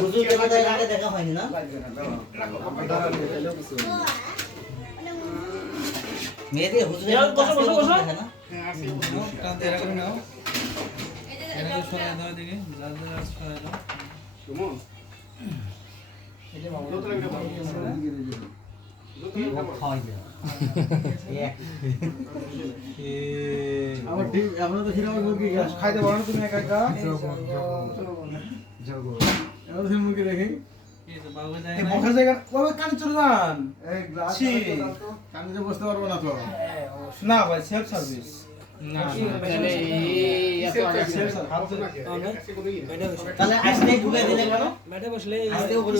হুজুর দেবতার আগে দেখা হয়নি না? মেয়েদের হুজুরের বসো বসো বসো দেখে না? টানতে এরা করে নাও এরা সরাই দাও দিকে লাল লাল সরাই দাও সুমন এটা মামা আমার ঠিক আমরা তো খিরা মুরগি খাইতে পারো না তুমি একা একা জগো এবার তুমি মুরগি দেখি এই তো বাবু যায় না বসার জায়গা বাবা কান চলে যান এই গ্লাস কানে বসতে পারবো না তো না ভাই সেলফ সার্ভিস না তাহলে তাহলে আজকে ঢুকে দিলে কেন? বাইরে বসলে আজকে উপরে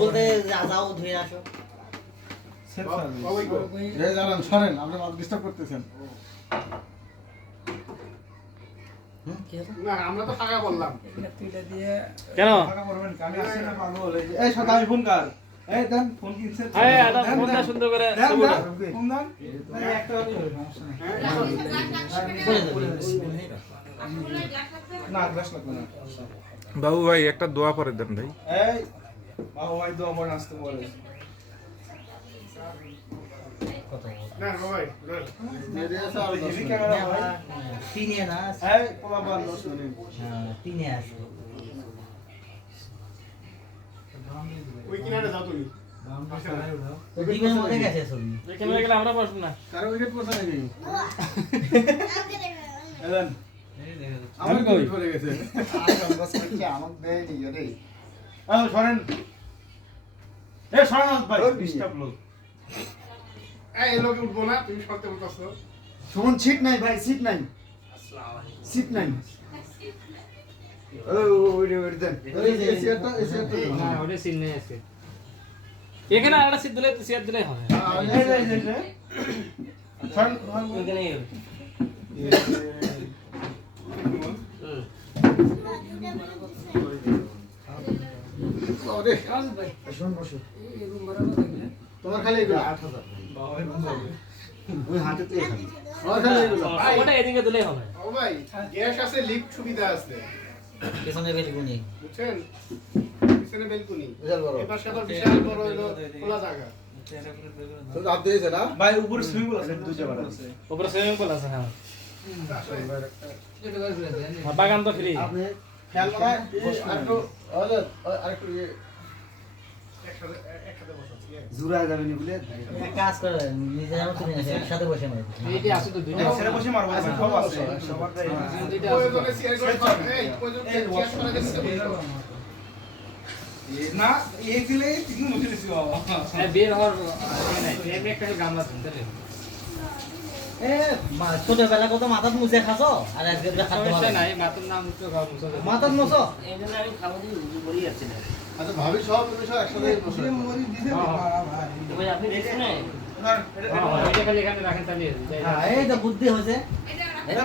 বলতে যাও ধুয়ে আসো। সেলফ সার্ভিস এই জানান সরেন আপনি মাছ ডিস্টার্ব করতেছেন কি হলো? না আমরা তো টাকা বললাম তুইটা দিয়ে কেন টাকা করবেন কানে আসছে না পাগল এই সাদা আমি ফোন কর এই দেন ফোন কিনছেন এই আদা ফোনটা সুন্দর করে দেন ছবিটা ফোন দেন একটা হলেই হবে সমস্যা নেই বলে দেবে। না গ্লাস লাগবে না বাবু ভাই একটা দোয়া করে দেন ভাই এই বাবা ভাই তো আমার আসতে বলে না ভাই মেরে আছে আর হেভি ক্যামেরা ভাই তিনে না এই পোলা বাল 10 মিনিট তিনে আসো। ওই কিনারে যাও তুমি ডিমের মধ্যে গেছে ছবি। এখানে গেলে আমরা বসবো না কারো উইকেট পছন্দ নেই এলেন এই দেখা যাচ্ছে আমি কই করে গেছে আমাকে দেয় নি রে সরেন এই সরেন ভাই ডিস্টার্ব লোক এই লোকে উঠবো না তুমি সরতে বলতেছো সুমন সিট নাই ভাই সিট নাই সিট নাই ওই দেন এসিয়াটা না ওটা সিন নেই আছে এখানে আরেকটা সিট দিলে সিট দিলেই হবে এই সরেন ওখানেই হবে ওরে শুন বসো তোমার খালি এগুলো 8000 ওই হাতে তো এখানে আমার খালি এগুলো ওটা এদিকে দিলেই হবে ও ভাই গ্যাস আছে লিফট সুবিধা আছে পেছনে বেলকুনি। বুঝছেন পিছনে বেলকুনি বিশাল বড় এবার সাথে বিশাল বড় হলো খোলা জায়গা তো রাত দিয়েছে না ভাই উপরে সুইমিং পুল আছে দুইটা বার আছে উপরে সুইমিং পুল আছে হ্যাঁ আর বাগান তো ফ্রি আপনি খেয়াল করেন আরেকটু আরেকটু একসাথে বসাচ্ছি জুরা যাবে নি বলে এক কাজ করে নিজে যেন তুমি আসে একসাথে বসে মারো। এইটি আছে তো দুইটা সেটা বসে মারবো সব আছে সবারটাই দুইটা প্রয়োজনে শেয়ার করে এই প্রয়োজনে শেয়ার করে দিতে না এই দিলে তিন মুখে দিছি বাবা হ্যাঁ বের হওয়ার নাই এমনি একটা গামলা তুলতে এ ছোটবেলা কত মাথাত মুছে খাসো আর আজকে খাতে সমস্যা নাই মাতুর নাম তো গাও মুছো মাথাত মুছো এইজন্য আমি খাবো দিয়ে বলি যাচ্ছে না আচ্ছা ভাবি সব তুমি সব একসাথে বসে মরি দিছে ভাই আপনি দিছেন না না এটা খালি এখানে রাখেন তাহলে হ্যাঁ এই তো বুদ্ধি হয়েছে। এটা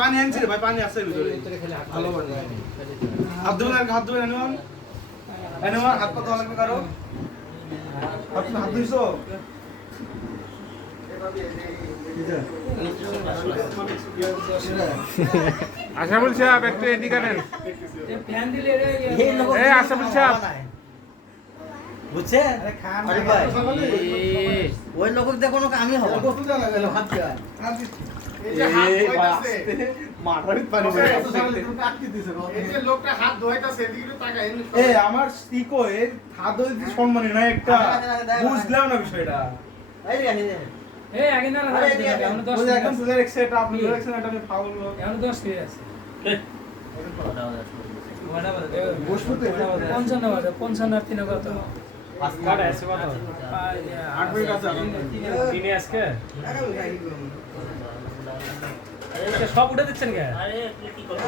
পানি আনছে রে ভাই পানি আছে ভিতরে ভিতরে খালি হাত ভালো করে হাত ধুয়ে আনুন হাত কত লাগবে কারো হাত ধুইছো আশাফুল সাহেব একটু এদিকে নেন ফ্যান দিলে এই লোক এই আশাফুল সাহেব বুঝছে আরে ভাই ওই লোক দেখো না আমি হবো কত জানা গেল হাত দিয়া এই যে হাত ধোয়াইতাছে মাথার পানি কাটতে দিছে এই যে লোকটা হাত ধোয়াইতাছে এদিকে তাকায় এ আমার ইকো এর হাত ধরে সম্মানী নাই একটা বুঝলাম না বিষয়টা এই রে আনি এই আগে না আরে এদিকে আগে। আমরা 10 বুঝে একদম সুন্দর এক্সেট আপনি এক্সেট এটা আমি ফাউল লোক আমরা 10 কে আছে বসপুতে 55 বাজে 55 আর 3 কত কাটা আছে কত 8 মিনিট আছে দিনে আজকে আরে সব উঠে দিচ্ছেন কে আরে কি করব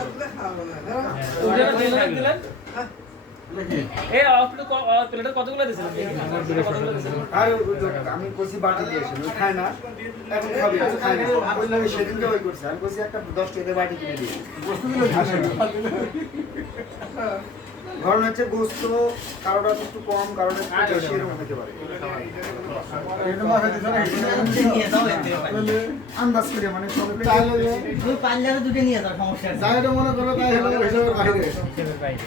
উঠে দিলেন এই প্লেটে কতগুলো দিয়েছিলেন কতগুলো দিয়েছিলেন আর আমি কইছি বাটি দিয়েছি ওই খায় না এখন খাবি খায় না ওই লাগে সেদিনকে ওই করছে আমি কইছি একটা 10 টাকা বাটি কিনে দিই বস্তু দিলো ধরুন হচ্ছে গোস্ত কারোটা একটু কম কারোটা একটু বেশি এরকম হতে পারে এটা মাখা দিছ না নিয়ে যাও এতে তাহলে আন্দাজ করে মানে সব তাহলে তুমি পারলে আরো দুটো নিয়ে যাও, সমস্যা নেই। যাইটা মনে করো তাই হলো হিসাবের বাইরে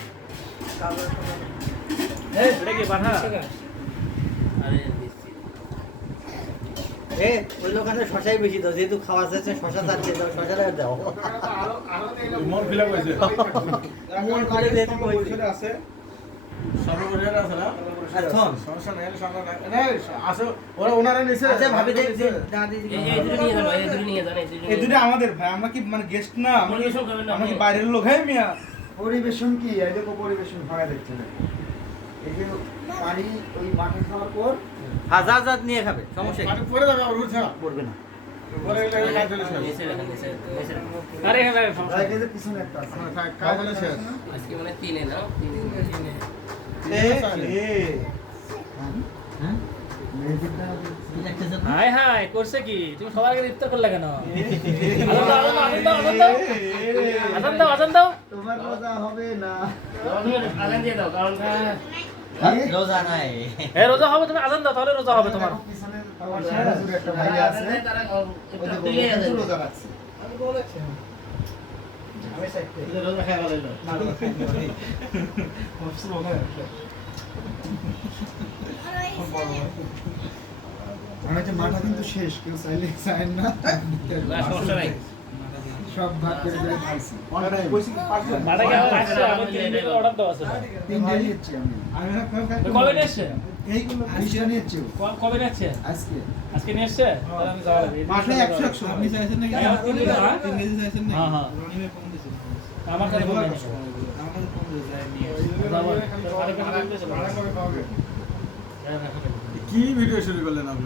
এটা কি বাধা? এ ওই দোকানে শশাই বেশি দাও, যেহেতু খাওয়া যাচ্ছে শশা চাচ্ছে দাও, শশাটা দাও। মন ফিলাপ হয়েছে মন করে যেহেতু কইছি। পরিসরে আছে সর্বপরিসরে আছে না এখন সমস্যা নাই সমস্যা নাই আসো ওরা ওনারা নিছে আচ্ছা ভাবি দেখ দাদি এই দুটো নিয়ে যান, এই দুটো নিয়ে যান, এই দুটো এই নিয়ে দুটো আমাদের ভাই আমরা কি মানে গেস্ট না আমরা পরিবেশন করবেন না আমরা কি আপনি। বাইরের লোক হ্যাঁ মিয়া পরিবেশন কি এই দেখো পরিবেশন হয় দেখছে না এই যে পানি ওই মাঠে খাওয়ার পর হাজার হাজার নিয়ে খাবে, সমস্যা মানে নেই, পরে যাবে আর উঠছে না পড়বে না। পরে এটা কাজ চলে শেষ নিচে রাখেন, নিচে রাখেন। আরে হ্যাঁ ভাই, সমস্যা নেই। রাইকের পিছনে একটা আছে কাজ চলে শেষ আজকে মানে তিনে না, তিনে। হাই হাই করছে কি? তুমি সবার আগে ইফতার করলে কেন? আজান দাও, আজান দাও। তোমার রোজা হবে না আজান দিয়ে দাও, কারণ রোজা নাই। হ্যাঁ রোজা হবে, তুমি আজান দাও, তাহলে রোজা হবে তোমার। পিছনে আমার হুজুর একটা ভাই আছে ওই দেখো কিন্তু রোজা রাখছে রোজা খাই ভালো আমি যে মাঠা কিন্তু শেষ কেউ চাইলে চায় না না, সমস্যা নাই। সব ভাগ করে করে খাইছি মাঠে কি আমার আসছে? আমি 3 দিনের অর্ডার দেওয়া আছে। তিনটে নিয়েছি আমি আমি না কেউ খাই কবে নিয়ে এসছে? এইগুলো 20টা নিয়েছি কবে নিয়ে এসছে? আজকে আজকে নিয়ে এসছে? তাহলে আমি যাওয়া লাগবে। মাসে 100 আপনি চাইছেন নাকি হ্যাঁ, 3 দিন, হ্যাঁ? 3 কেজি চাইছেন নাকি হ্যাঁ, হ্যাঁ। রনিমে ফোন দিছিল আমার কাছে বলে নিয়ে এসো। আমাদের ফোন দিয়েছে নিয়ে যাবো। আরেকটা বলতেছিল। কি ভিডিও শুরু করলেন আপনি